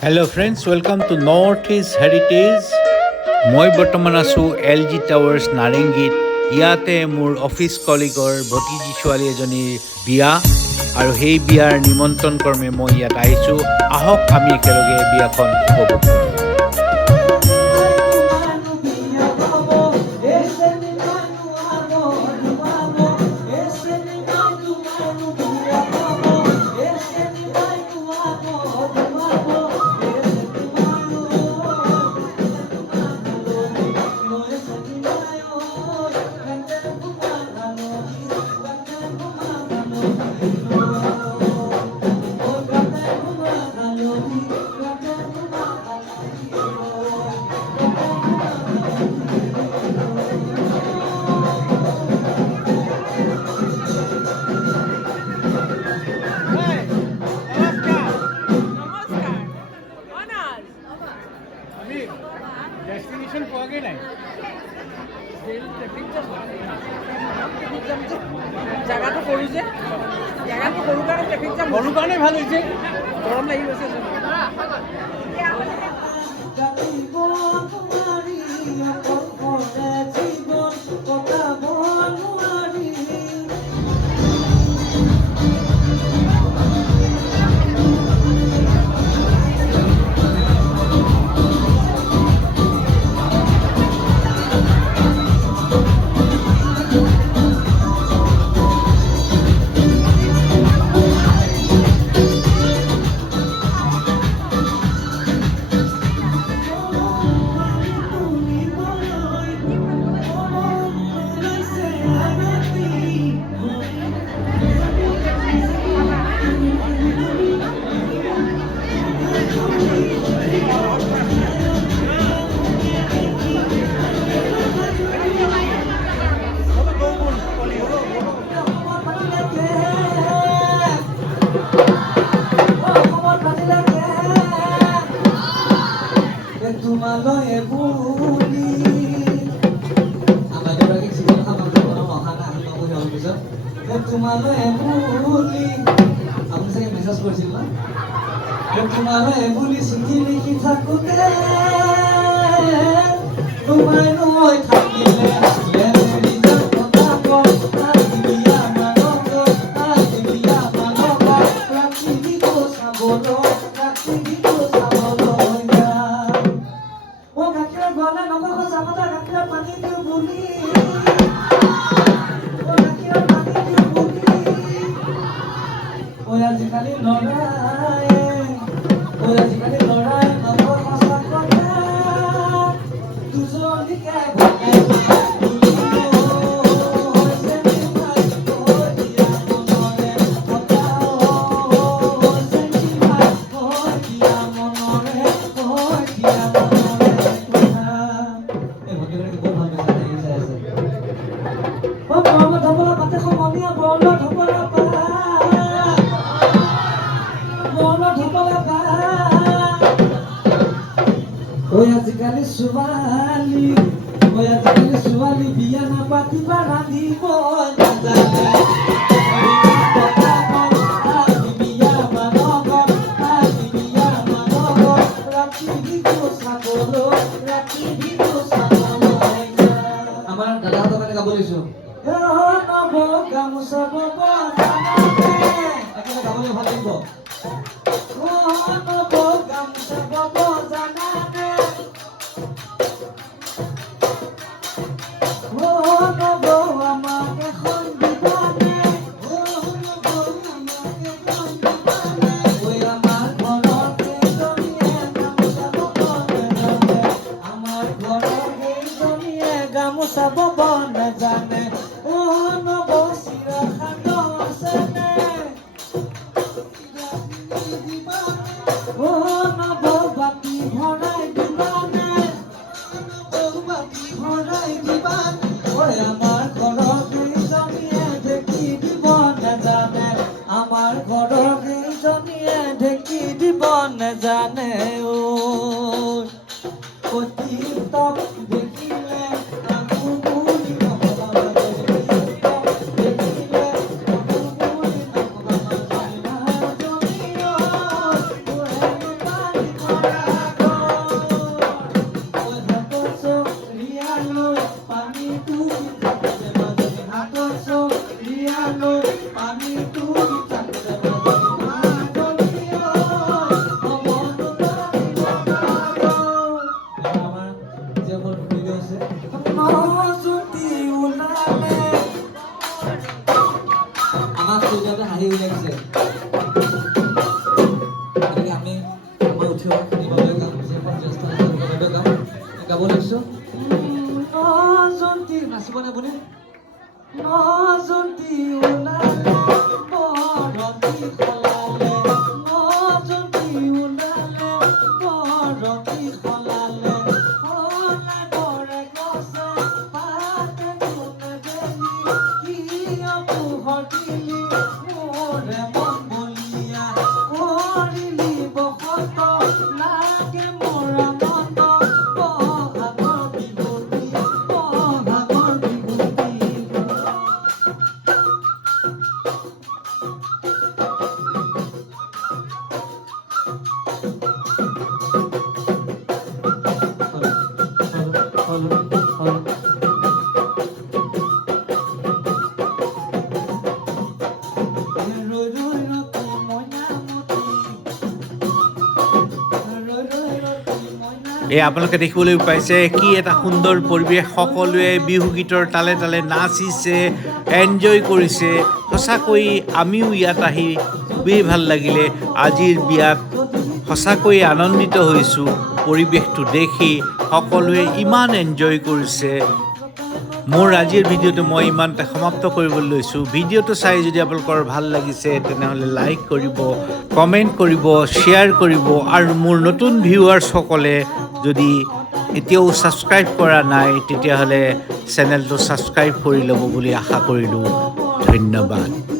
Hello friends, welcome to Northeast Heritage. মই বৰ্তমান আছোঁ LG টাৱাৰ্ছ নাৰেংগীত। ইয়াতে মোৰ অফিচ কলিগৰ ভতিজী ছোৱালী এজনীৰ বিয়া আৰু সেই বিয়াৰ নিমন্ত্ৰণ ক্ৰমে মই ইয়াত আহিছোঁ। আহক আমি একেলগে বিয়াখন উপভোগ কৰোঁ। ডেষ্টিনেশ্যন পোৱাগৈ নাই জাগাটো সৰু যে জাগাটো সৰু কাৰণে ট্ৰেফিক জাম সৰু কাৰণে ভাল হৈছে গৰম লাগি গৈছে তোমালৈ বুলি আমাৰ এগৰাকী জীৱন সামগ্ৰী অহা নাই আহিব বুলি হোৱাৰ পিছত তোমালৈ বুলি আপুনি চাগে মেছেজ কৰিছিল ন তোমালৈ বুলি চিঠি লিখি থাকোঁতে তোমায় নৈ থাকিলে আজিকালি লৰাই নকয় সঁচা কথা দুজনীকে আজিকালি ছোৱালী বিয়া নাপাতিবা ৰান্ধিব নাজানে আমাৰ দাদাহঁতৰ কাৰণে গাব লৈছো গামোচা বব একেবাৰে গাবলৈ ভাল লাগিব গামোচা বব জানানে গামোচা বব নাজানে নব চিৰা খান্দ আছেনে নব বাতি ভৰাই দিবানে আমাৰ ঘৰৰ কেইজনীয়ে ঢেকি দিব নাজানে আমাৰ ঘৰৰ কেইজনীয়ে ঢেকি দিব নাজানে অতি তক দেখি এনেকৈ হৈছে নজুতি ওলালে আমাক চৌকাতে হাঁহি উলিয়াইছে গতিকে আমি উঠিব শুনিবলৈ গাম জ্যেষ্ঠ গাম গাব লাগিছোঁ নজুতি নাচিবনে আপুনি নজুতি ওলালে বৰতি সলালে নজুতি ওলালে বৰতি সলালে সলাই বৰে গছে পাতে কোনে বেলি কিয় পোহৰ দিলি মোৰে মন বলিয়া কৰিলি বসত লাগে মৰা মন বহাগৰ বিহুতি বহাগৰ বিহুতি এই আপোনালোকে দেখিবলৈ পাইছে কি এটা সুন্দৰ পৰিৱেশ সকলোৱে বিহু গীতৰ তালে তালে নাচিছে এনজয় কৰিছে সঁচাকৈ আমিও ইয়াত আহি খুবেই ভাল লাগিলে আজিৰ বিয়াত সঁচাকৈ আনন্দিত হৈছোঁ পৰিৱেশটো দেখি সকলোৱে ইমান এনজয় কৰিছে মোৰ আজিৰ ভিডিঅ'টো মই ইমানতে সমাপ্ত কৰিবলৈ লৈছোঁ ভিডিঅ'টো চাই যদি আপোনালোকৰ ভাল লাগিছে তেনেহ'লে লাইক কৰিব কমেণ্ট কৰিব শ্বেয়াৰ কৰিব আৰু মোৰ নতুন ভিউৱাৰ্ছসকলে যদি এতিয়াও ছাবস্ক্ৰাইব কৰা নাই তেতিয়াহ'লে চেনেলটো ছাবস্ক্ৰাইব কৰি ল'ব বুলি আশা কৰিলোঁ ধন্যবাদ